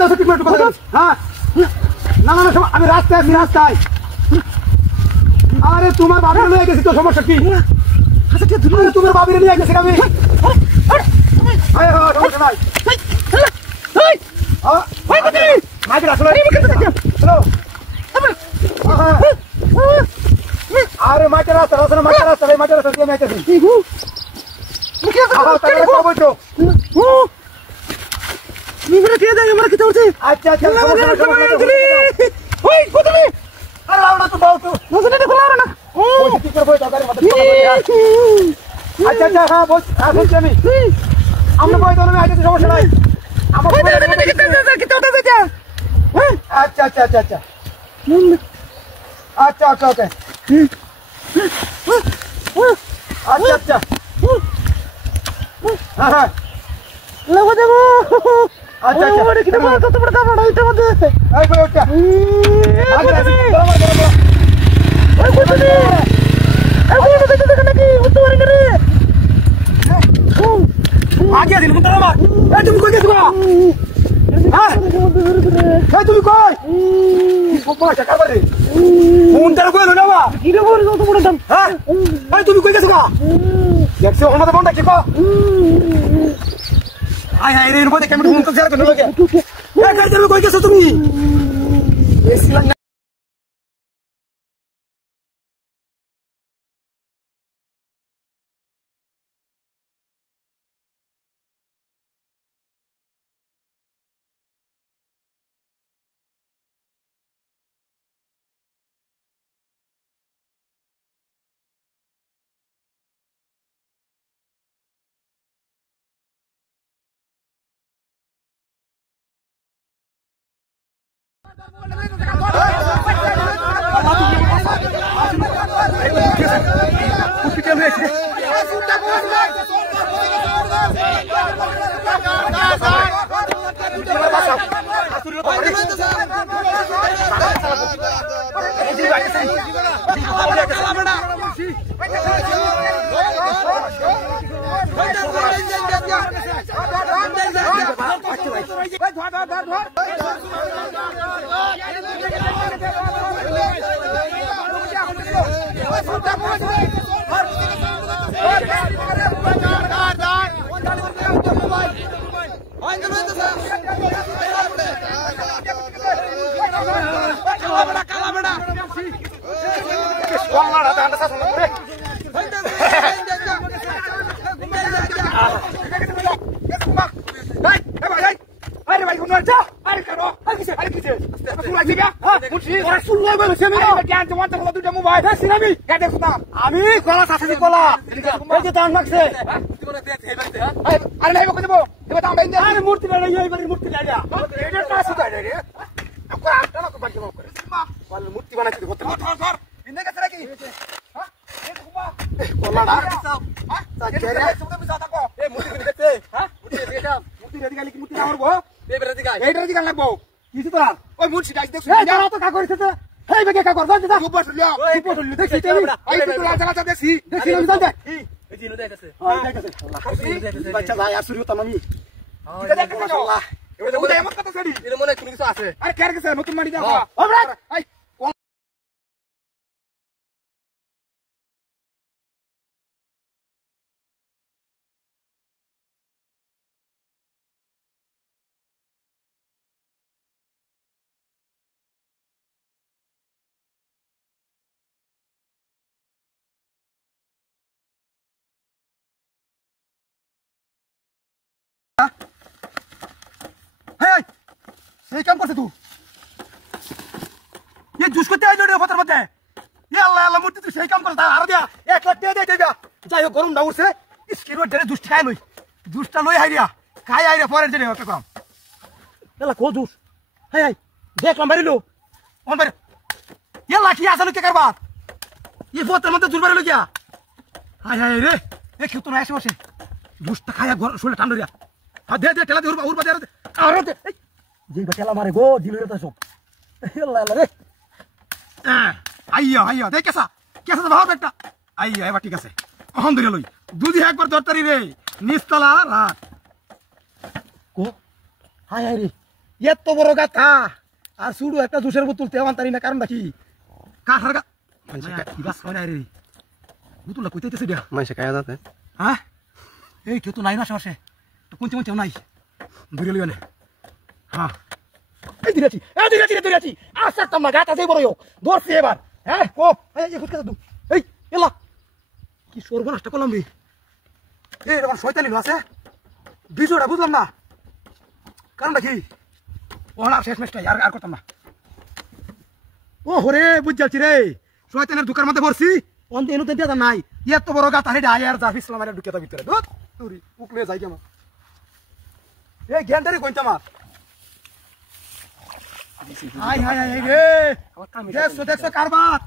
তো ট্রিটমেন্ট করতে হ্যাঁ না না না আমি রাস্তায় আছি রাস্তায় আরে তোমার বাবির নিয়ে গেছি তো সমস্যা কি আচ্ছা কি তোমার বাবির নিয়ে গেছি আমি আয় হ্যাঁ সমস্যা নাই এই ওই কোথায় মাইকে আসলে হ্যালো আরে মাইকে রাস্তা ভাই মাইকে রাস্তা দিয়ে মাইকেছি মুখে তাহলে কবে তো নিবরে কে দেয় আমরা কি করতে আচ্ছা আচ্ছা ওই কোথায় আরে লাউনা তো বাউ তো নজরে দেখো লাউনা ওই কি করব দাদার মত আচ্ছা আচ্ছা হ্যাঁ বলছি আমি আমরা বই তো আমি আইতে সমস্যা নাই আমার আচ্ছা আচ্ছা আচ্ছা আচ্ছা আচ্ছা আচ্ছা ওকে আচ্ছা আচ্ছা হ্যাঁ হ্যাঁ লাগো দেবো আচ্ছা আচ্ছা ওরে কি তোমার কত বড় কামড় হইতে মধ্যে এই কই ওটা ওই কই তুমি এই কই দেখতে দেখো নাকি উত্তর করে রে আগে দিন মুতরা মার এই তুমি কই গেছো হ্যাঁ এই তুমি কই কোপা টাকা করে ফোন তার কই লনা বা কি রে বড় কত বড় দাম হ্যাঁ এই তুমি কই গেছো দেখছো আমাদের বন্ধা কি কো আয় হায় রে এরপর কেমন ফোন তো যারা কেন লাগে এই গাড়ি তুমি কই গেছো তুমি এসি লাগা আমি কলা চাষি কলা এই যে দান লাগছে আরে নাই বকে দেব দেব দাম বেন দে আরে মূর্তি নাই এই বাড়ির মূর্তি নাই এটা কাছে তাই রে আকো আটটা না বাকি মাপ করে বল মূর্তি বানাইতে কত ধর ধর ইনে কাছে নাকি হ্যাঁ এই কুমা কলাডা হ্যাঁ সাজেরে তুমি বিজা থাকো এই মূর্তি নিতে হ্যাঁ মূর্তি এটা মূর্তি রেডি গালি কি মূর্তি না হরবো এই রেডি গাই এই রেডি গাল লাগবো কিছু তো ওই মূর্তি ডাক দেখছ এই দাঁড়া তো কা করিস তো হেই বেকে কা করবা দাদা উপর চলিয়া উপর চলিয়া দেখি তুই এই তো লাগা দেখি দেখি আমি জানতে এই জিনো দেখতেছে হ্যাঁ দেখতেছে বাচ্চা ভাই আসুরিও তামামি এটা দেখতে মাশাআল্লাহ এটা তো এমন কথা ছড়ি এর মনে কোনো কিছু আছে আরে কেয়ার গেছে নতুন মাটি দাও ওরা এই এই কাম করছিস তুই এই জুস করতে আইলো রে ফতর মধ্যে এ আল্লাহ আল্লাহ মূর্তি তুই সেই কাম করছ আর দিয়া 1 লাখ টাকা দিয়ে দিবা যাই হোক গরম না উঠছে স্কিরো ধরে জুস খাই লই জুসটা লই হাইরিয়া খাই আইরে পরের দিনে একটা কাম এলা কো জুস হাই হাই দেখলাম বাড়িলো অন বাড়ি এ লাখি আসলে কে করবা এই ফতর মধ্যে জুস বাড়িলো গিয়া হাই হাই রে এ কি তো না এসে বসে জুসটা খাইয়া শরীর ঠান্ডা দিয়া দে দে টেলা দে উড়বা দে আরে দে যে বেলা মারে গো দিলরে তো সব আল্লাহ আল্লাহ রে আইয়া আইয়া দেখ কেসা কেসা তো ভাব একটা আইয়া এবার ঠিক আছে আলহামদুলিল্লাহ লই দুদি একবার দরতারি রে নিস্তলা রাত কো হাই হাই রে এত বড় গাথা আর শুধু একটা জুসের বোতল তেমন তারি না কারণ নাকি কাঠার গা কি বাস হয় না রে বোতলটা কইতেছে দিয়া মাইসে কায়া যাতে হ্যাঁ এই কেউ তো নাই না সরষে তো কোনছে কোনছে নাই ধরে লিও না হ্যাঁ এই দিরাছি আচ্ছা তোমরা গাতা দেই বড় ধরছি এবার হ্যাঁ ও এই ফুটকা দাও এই এলা কি সর্বনাশটা করলাম রে এই এরকম শয়তানি আছে বিষয়টা বুঝলাম না কারণটা কি ওরা শেষ মেশটা আর করতাম না ও হরে বুঝ যাচ্ছি রে শয়তানের দোকার মধ্যে পড়ছি অন্তে এনুতে দিয়া নাই এত বড় গাতা হেডা আয়ার যা ফিসলাম আর ঢুকে তা ভিতরে ধুত তুরি উকলে যাই কেমন এই গ্যান্ডারে কইতা মার হাই রে দেখছো কারবার